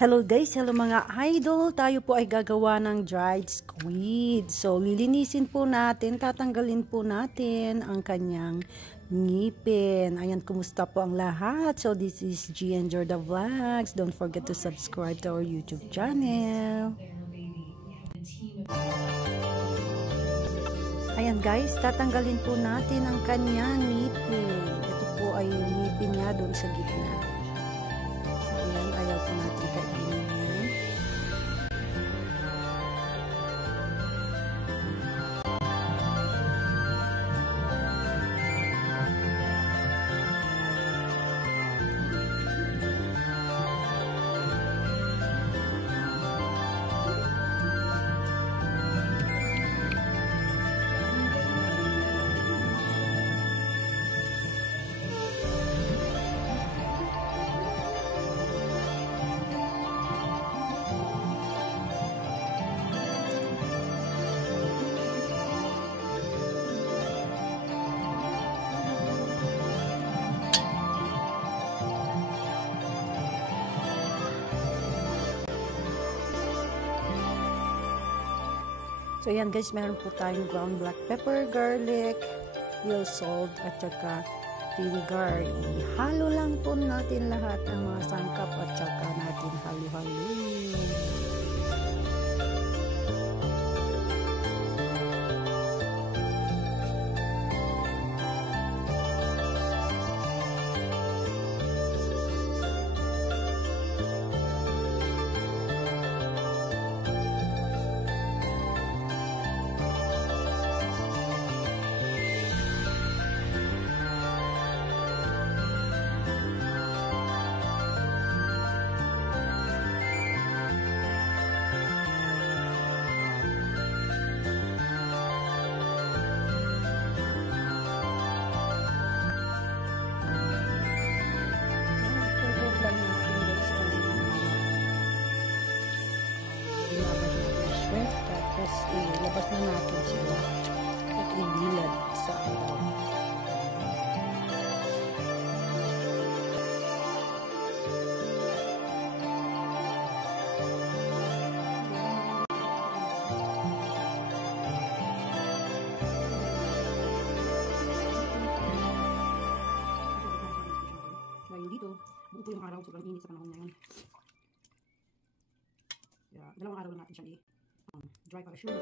Hello guys, hello mga idol. Tayo po ay gagawa ng dried squid. So lilinisin po natin, tatanggalin po natin ang kanyang ngipin. Ayan, kumusta po ang lahat? So this is G and Jorda Vlogs. Don't forget to subscribe to our YouTube channel. Ayan guys, tatanggalin po natin ang kanyang ngipin. Ito po ay yung ngipin niya doon sa gitna. So ayan, ayaw po natin kainin yan. So yan guys, meron po tayong ground black pepper, garlic, real salt, at saka vinegar. Ihalo lang po natin lahat ang mga sangkap at saka natin halo-halo. Tapos ilabas na natin sila at ibilad sa araw. Dahil dito, buo po yung araw, sobrang init sa panahon ngayon. Kaya dalawang araw lang natin siya dry para sure.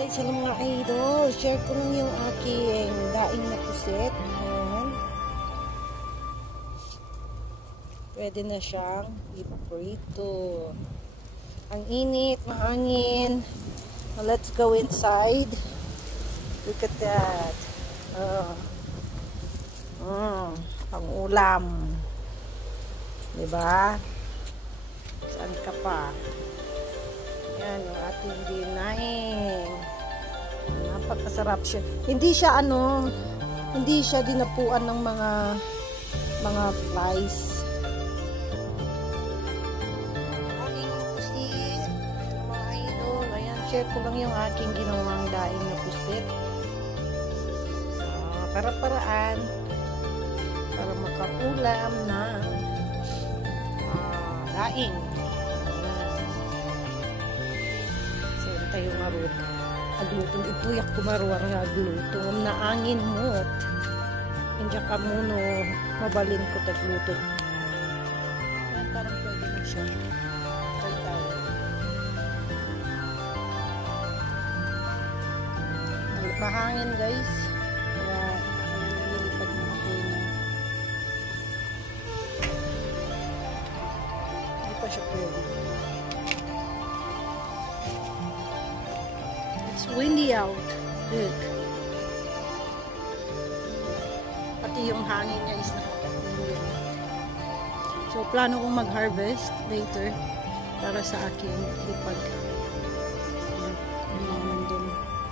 guys, sa mga idol, share ko lang yung aking daing na puset. Ayan. Pwede na siyang iprito. Ang init, mahangin. Now, let's go inside. Look at that. Pang ulam. Diba? Saan ka pa? Yan, yung ating dinaing. Napakasarap siya. Hindi siya dinapuan ng mga flies. Aking pusit, mga idol. Ayan, share ko lang yung aking ginawang daing na pusit. Para-paraan para makaulam na daing. Tayo marunong aglutong ipuyak kumarwar nga aglutong na angin mo hindi ka muno mabalin ko tagluto yan parang pwede na siya try tayo mahangin guys kaya nilipad mo ako na hindi pa siya pwede. It's windy out. Look. Pati yung hangin niya is nakakapagod. So, plano kong mag-harvest later para sa aking lipag. Yung mamandun.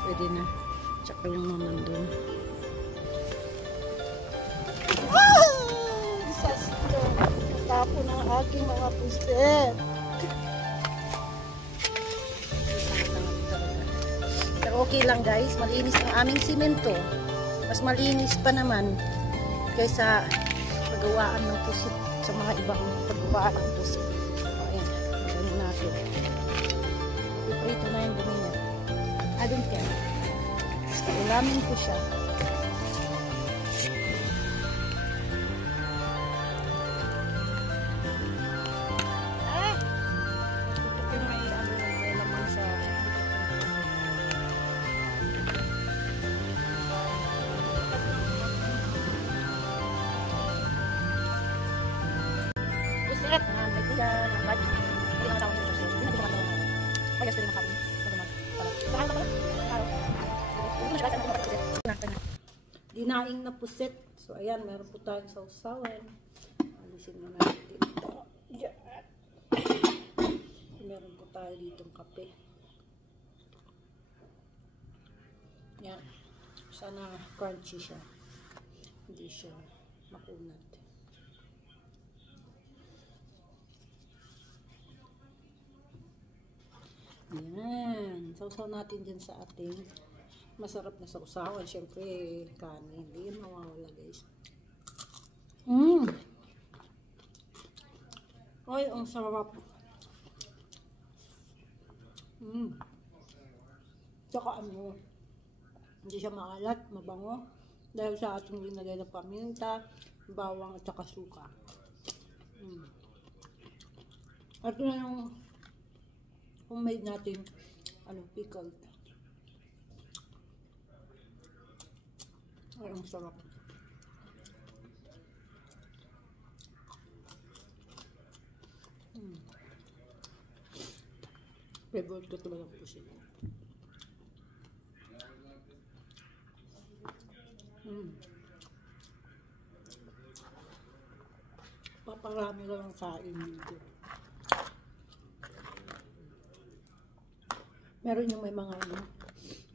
Pwede na. Tsaka yung mamandun. Disaster. Tapo ng aking mga puset. Okay lang guys, malinis ang aming simento. Mas malinis pa naman kaysa pagawaan ng pusit sa mga ibang paggawaan ng pusit. O ayan, ganyan natin. Iprito na yung dumi niya. I don't care. Basta ulamin ko siya. Dinaing na puset. So, ayan, meron po tayong sausawan. Alisin mo natin dito. Meron po tayo ditong kape. Yan. Sana crunchy siya. Hindi siya makunat. Yan. Sausaw natin dyan sa ating masarap na sausawan. Siyempre, kanin. Hindi yun mawawala, guys. Ay, ang sarap. Tsaka hindi siya maalat, mabango. Dahil sa ating linagay na paminta, bawang at saka suka. At ito na yung homemade natin pickled. Ay, ang sarap. Favorite ko talaga po siya. Paparami lang kain dito. Meron yung may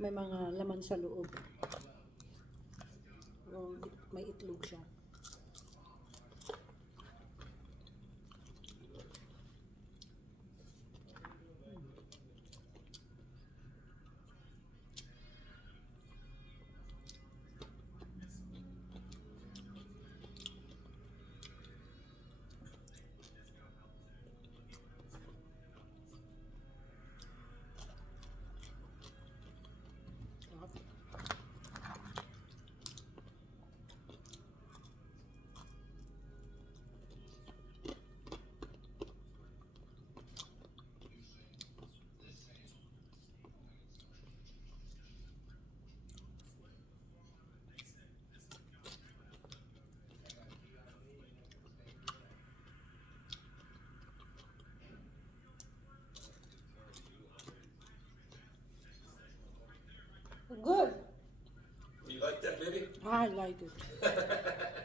mga laman sa loob. May itlog siya. Good. You like that, baby? I like it.